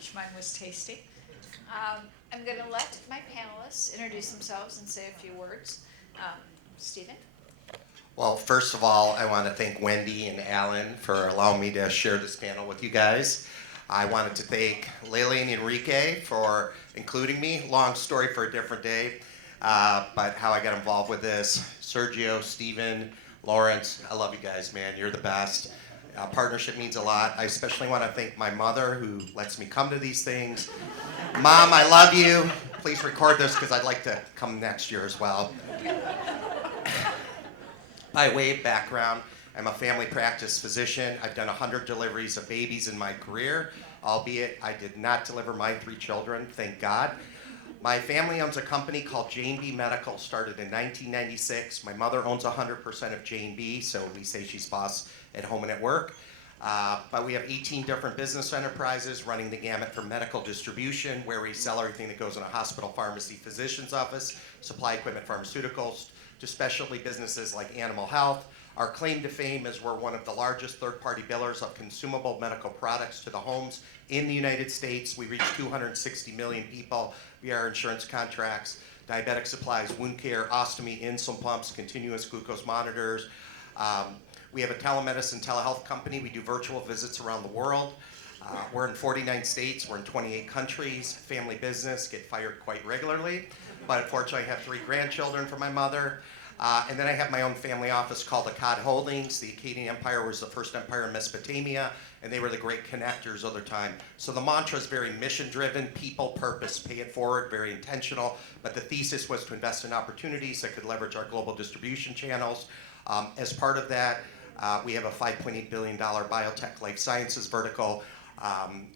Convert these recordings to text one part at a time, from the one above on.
lunch. Mine was tasty. I'm going to let my panelists introduce themselves and say a few words. Stephen? Well, first of all, I want to thank Wendy and Alan for allowing me to share this panel with you guys. I wanted to thank Lily and Enrique for including me. Long story for a different day, but how I got involved with this. Sergio, Stephen, Lawrence, I love you guys, man. You're the best. Partnership means a lot. I especially want to thank my mother who lets me come to these things. Mom, I love you. Please record this because I'd like to come next year as well. By way of background, I'm a family practice physician. I've done 100 deliveries of babies in my career, albeit I did not deliver my 3 children, thank God. My family owns a company called J&B Medical, started in 1996. My mother owns 100% of J&B, so we say she's boss at home and at work. But we have 18 different business enterprises running the gamut from medical distribution, where we sell everything that goes in a hospital, pharmacy, physician's office, supply equipment, pharmaceuticals, to specialty businesses like animal health. Our claim to fame is we're one of the largest third-party billers of consumable medical products to the homes in the United States. We reach 260 million people via our insurance contracts, diabetic supplies, wound care, ostomy, insulin pumps, continuous glucose monitors. We have a telemedicine telehealth company. We do virtual visits around the world. We're in 49 states. We're in 28 countries. Family business, get fired quite regularly. But unfortunately, I have 3 grandchildren from my mother. And then I have my own family office called Akkad Holdings. The Akkadian Empire was the first empire in Mesopotamia, and they were the great connectors of their time. So the mantra is very mission-driven, people, purpose, pay it forward, very intentional. But the thesis was to invest in opportunities that could leverage our global distribution channels. As part of that, we have a $5.8 billion biotech life sciences vertical.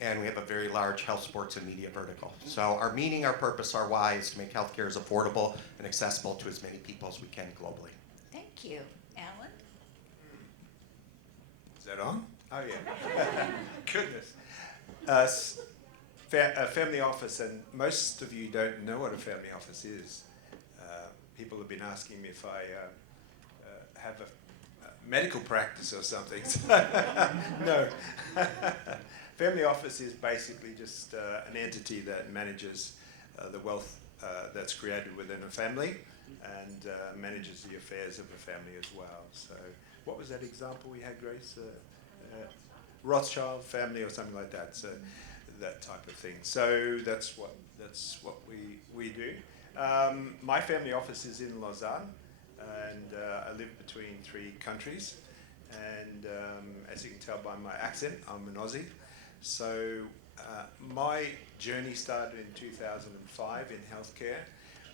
And we have a very large health, sports, and media vertical. So our meaning, our purpose, our why is to make healthcare as affordable and accessible to as many people as we can globally. Thank you. Alan? Is that on? Oh, yeah. Goodness. A family office, and most of you don't know what a family office is. People have been asking me if I have a medical practice or something. No. Family office is basically just an entity that manages the wealth that's created within a family and manages the affairs of a family as well. So what was that example we had, Grace? Rothschild family or something like that. So that type of thing. So that's what we do. My family office is in Lausanne, and I live between 3 countries. And as you can tell by my accent, I'm an Aussie. So my journey started in 2005 in healthcare.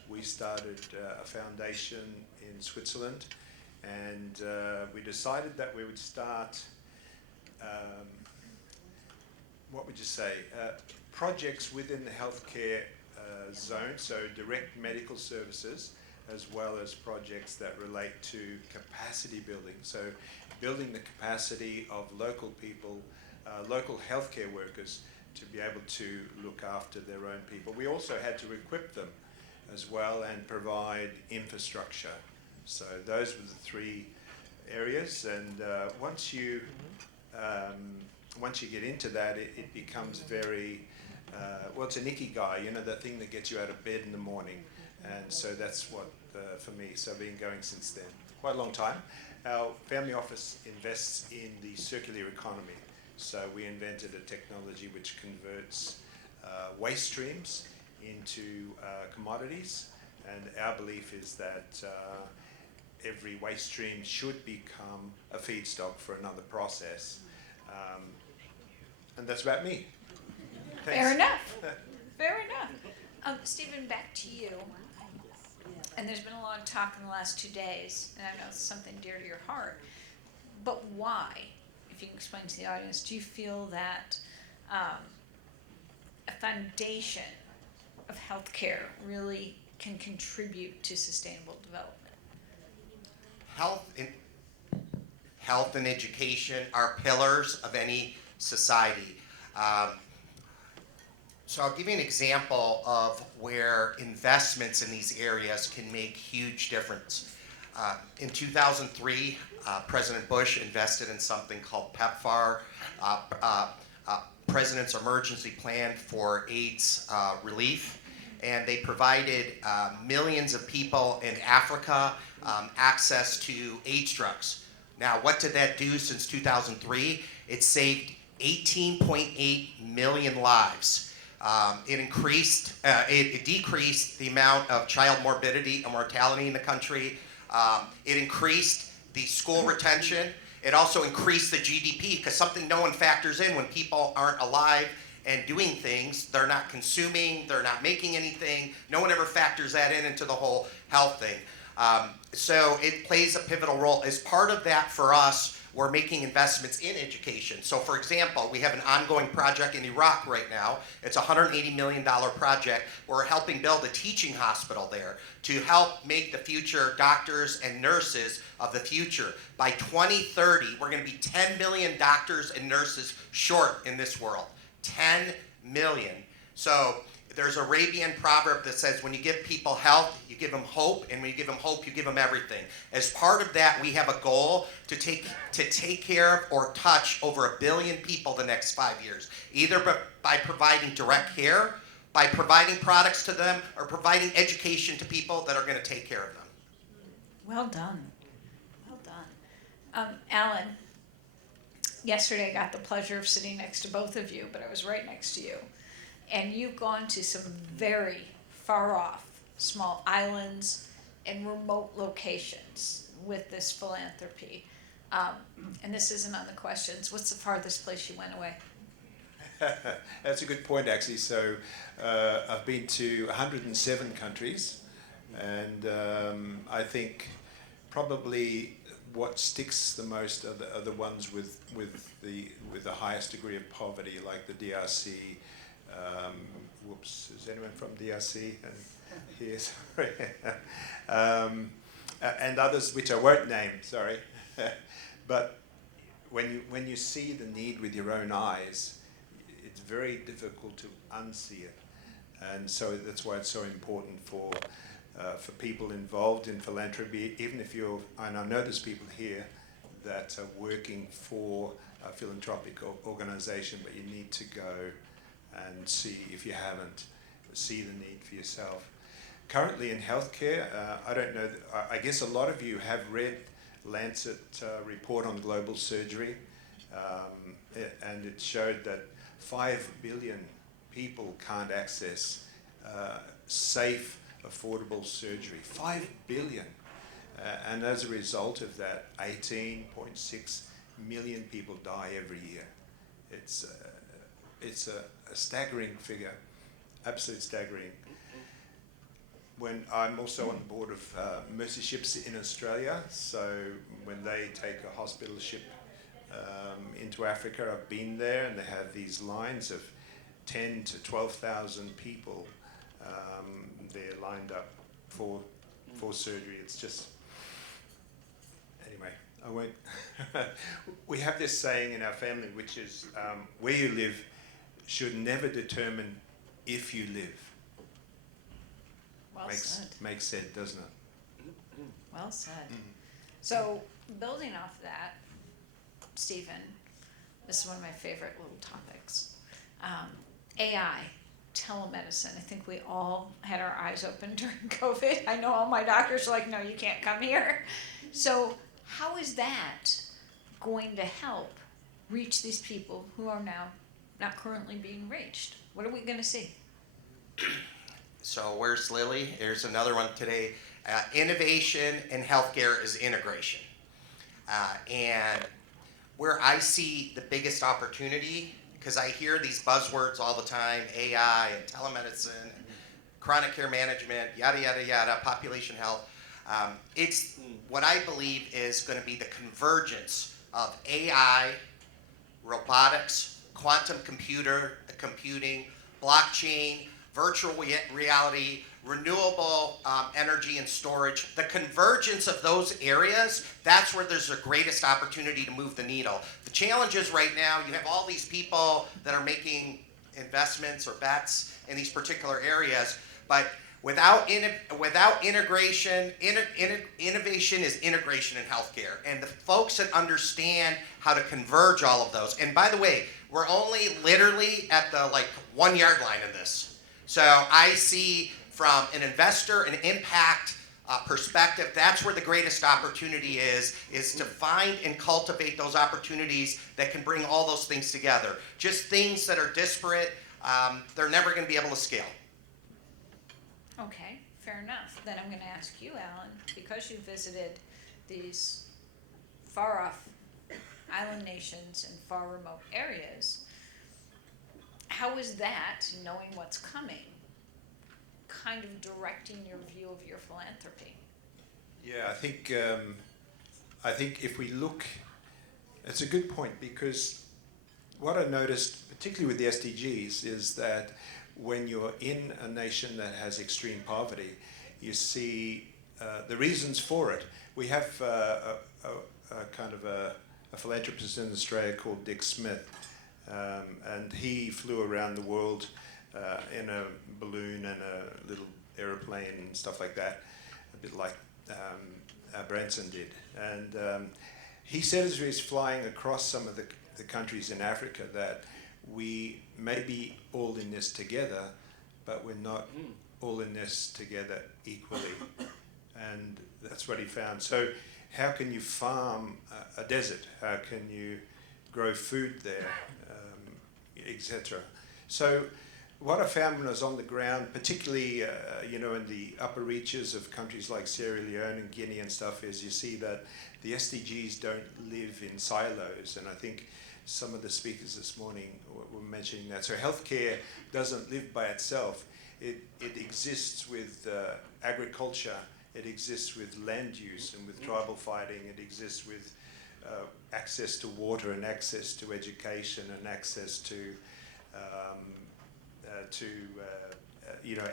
We started a foundation in Switzerland, and we decided that we would start, what would you say, projects within the healthcare zone, so direct medical services, as well as projects that relate to capacity building. So building the capacity of local people, local healthcare workers, to be able to look after their own people. We also had to equip them as well and provide infrastructure. So those were the 3 areas, and once you get into that, it becomes very, well, it's an ikigai, you know, the thing that gets you out of bed in the morning. And so that's what, for me, so I've been going since then, quite a long time. Our family office invests in the circular economy. So we invented a technology which converts waste streams into commodities. And our belief is that every waste stream should become a feedstock for another process. And that's about me. Thanks. Fair enough. Fair enough. Stephen, back to you. And there's been a lot of talk in the last 2 days, and I know it's something dear to your heart. But why, if you can explain to the audience, do you feel that a foundation of healthcare really can contribute to sustainable development? Health and education are pillars of any society. So I'll give you an example of where investments in these areas can make huge difference. In 2003, President Bush invested in something called PEPFAR, President's Emergency Plan for AIDS relief, and they provided millions of people in Africa access to AIDS drugs. Now, what did that do since 2003? It saved 18.8 million lives. It decreased the amount of child morbidity and mortality in the country. It increased the school retention. It also increased the GDP, because something no one factors in when people aren't alive and doing things. They're not consuming, they're not making anything. No one ever factors that into the whole health thing. So it plays a pivotal role. As part of that, for us, we're making investments in education. So for example, we have an ongoing project in Iraq right now. It's a $180 million project. We're helping build a teaching hospital there to help make the future doctors and nurses of the future. By 2030, we're gonna be 10 million doctors and nurses short in this world. 10 million. So there's an Arabian proverb that says, when you give people health, you give them hope, and when you give them hope, you give them everything. As part of that, we have a goal to take care of or touch over 1 billion people the next 5 years, either by providing direct care, by providing products to them, or providing education to people that are going to take care of them. Well done. Well done. Alan, yesterday I got the pleasure of sitting next to both of you, but I was right next to you. And you've gone to some very far off small islands and remote locations with this philanthropy. And this isn't on the questions. What's the farthest place you went away? That's a good point, actually. So I've been to 107 countries, and I think probably what sticks the most are the ones with the highest degree of poverty, like the DRC. Whoops, is anyone from DRC? Here, sorry. And others which I won't name, sorry. But when you see the need with your own eyes, it's very difficult to unsee it. And so that's why it's so important for people involved in philanthropy, even if you're, and I know there's people here that are working for a philanthropic organization, but you need to go and see, if you haven't, see the need for yourself. Currently in healthcare, I don't know, I guess a lot of you have read Lancet report on global surgery, and it showed that 5 billion people can't access safe, affordable surgery. 5 billion. And as a result of that, 18.6 million people die every year. It's a staggering figure, absolute staggering. When I'm also on the board of Mercy Ships in Australia, so when they take a hospital ship into Africa, I've been there, and they have these lines of 10 to 12,000 people they're lined up for surgery. It's just, anyway, I won't. We have this saying in our family, which is, where you live should never determine if you live. Well said. Makes sense, doesn't it? Well said. So, building off that, Stephen, this is one of my favorite little topics. AI, telemedicine. I think we all had our eyes open during COVID. I know all my doctors are like, no, you can't come here. So, how is that going to help reach these people who are now not currently being reached? What are we going to see? So where's Lily? There's another one today. Innovation in healthcare is integration. And where I see the biggest opportunity, because I hear these buzzwords all the time, AI and telemedicine, and chronic care management, yada, yada, yada, population health. It's what I believe is going to be the convergence of AI, robotics, quantum computing, blockchain, virtual reality, renewable energy and storage. The convergence of those areas, that's where there's the greatest opportunity to move the needle. The challenge is right now, you have all these people that are making investments or bets in these particular areas, but Without integration, innovation is integration in healthcare. And the folks that understand how to converge all of those, and by the way, we're only literally at the 1 yard line in this. So I see from an investor, an impact perspective, that's where the greatest opportunity is to find and cultivate those opportunities that can bring all those things together. Just things that are disparate, they're never going to be able to scale. Okay, fair enough. Then I'm going to ask you, Alan, because you visited these far off island nations and far remote areas, how is that, knowing what's coming, kind of directing your view of your philanthropy? Yeah, I think if we look, it's a good point, because what I noticed, particularly with the SDGs, is that when you're in a nation that has extreme poverty, you see the reasons for it. We have a philanthropist in Australia called Dick Smith, and he flew around the world in a balloon and a little aeroplane and stuff like that, a bit like Branson did. And he said as he was flying across some of the countries in Africa that we may be all in this together, but we're not all in this together equally. And that's what he found. So how can you farm a desert? How can you grow food there, etc.? So what I found when I was on the ground, particularly in the upper reaches of countries like Sierra Leone and Guinea and stuff, is you see that the SDGs don't live in silos. And I think some of the speakers this morning were mentioning that. So healthcare doesn't live by itself. It exists with agriculture. It exists with land use and with tribal fighting. It exists with access to water and access to education and access to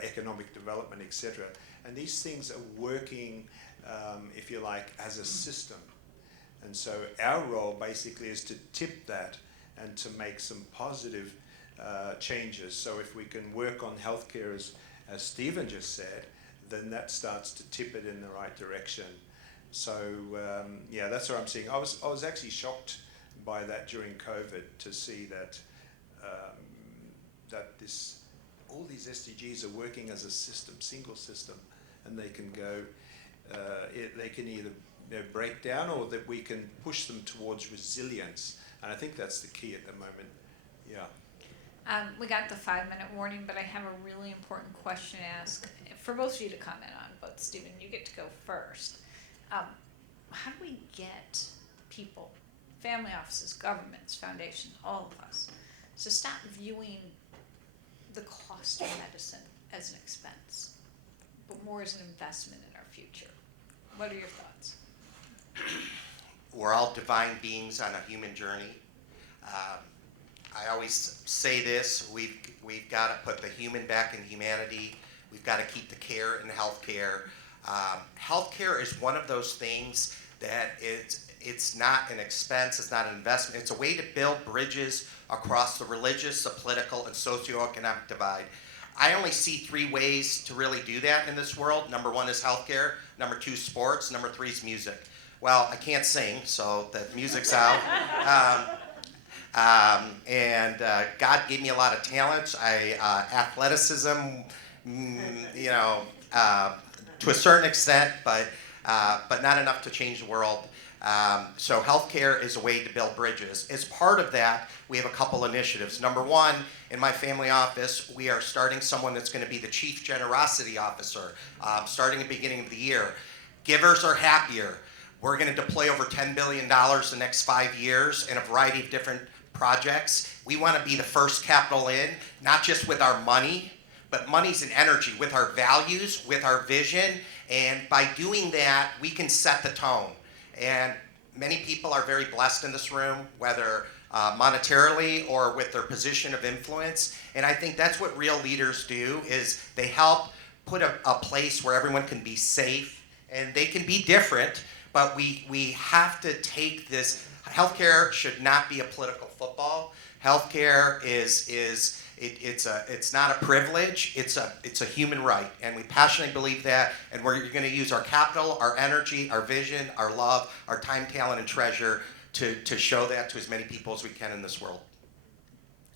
economic development, etc. And these things are working, if you like, as a system. And so our role basically is to tip that and to make some positive changes. So if we can work on healthcare, as Stephen just said, then that starts to tip it in the right direction. So that's what I'm seeing. I was actually shocked by that during COVID, to see that all these SDGs are working as a system, single system, and they can go. They can either break down, or that we can push them towards resilience. And I think that's the key at the moment. Yeah. We got the 5-minute warning, but I have a really important question to ask for both of you to comment on. But Stephen, you get to go first. How do we get people, family offices, governments, foundations, all of us, to stop viewing the cost of medicine as an expense, but more as an investment in our future? What are your thoughts? We're all divine beings on a human journey. I always say this, we've got to put the human back in humanity. We've got to keep the care in healthcare. Healthcare is one of those things that it's not an expense, it's not an investment. It's a way to build bridges across the religious, the political, and socioeconomic divide. I only see 3 ways to really do that in this world. Number 1 is healthcare. Number 2 is sports. Number 3 is music. Well, I can't sing, so the music's out. And God gave me a lot of talents. Athleticism, to a certain extent, but not enough to change the world. So healthcare is a way to build bridges. As part of that, we have a couple initiatives. Number 1, in my family office, we are starting someone that's going to be the Chief Generosity Officer, starting at the beginning of the year. Givers are happier. We're going to deploy over $10 billion the next 5 years in a variety of different projects. We want to be the first capital in, not just with our money, but money's an energy, with our values, with our vision. And by doing that, we can set the tone. And many people are very blessed in this room, whether monetarily or with their position of influence. And I think that's what real leaders do, is they help put a place where everyone can be safe and they can be different, but we have to take this. Healthcare should not be a political football. Healthcare is It's not a privilege. It's a human right, and we passionately believe that. And we're going to use our capital, our energy, our vision, our love, our time, talent, and treasure to show that to as many people as we can in this world.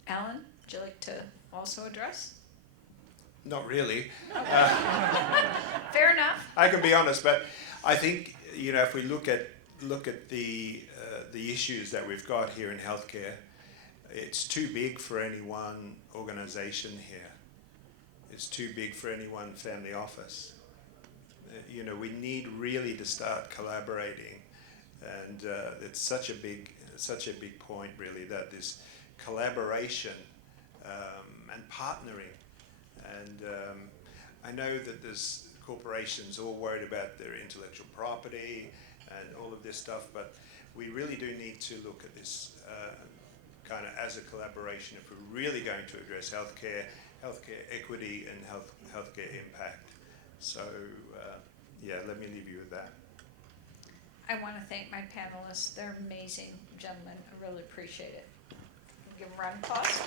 Alan, would you like to also address? Not really. Fair enough. I can be honest, but I think if we look at the issues that we've got here in healthcare, it's too big for any one organisation here. It's too big for any one family office. We need really to start collaborating, and it's such a big point really, that this collaboration and partnering. And I know that there's corporations all worried about their intellectual property and all of this stuff, but we really do need to look at this kind of as a collaboration if we're really going to address healthcare equity and healthcare impact. So let me leave you with that. I want to thank my panelists. They're amazing gentlemen. I really appreciate it. Give them a round of applause.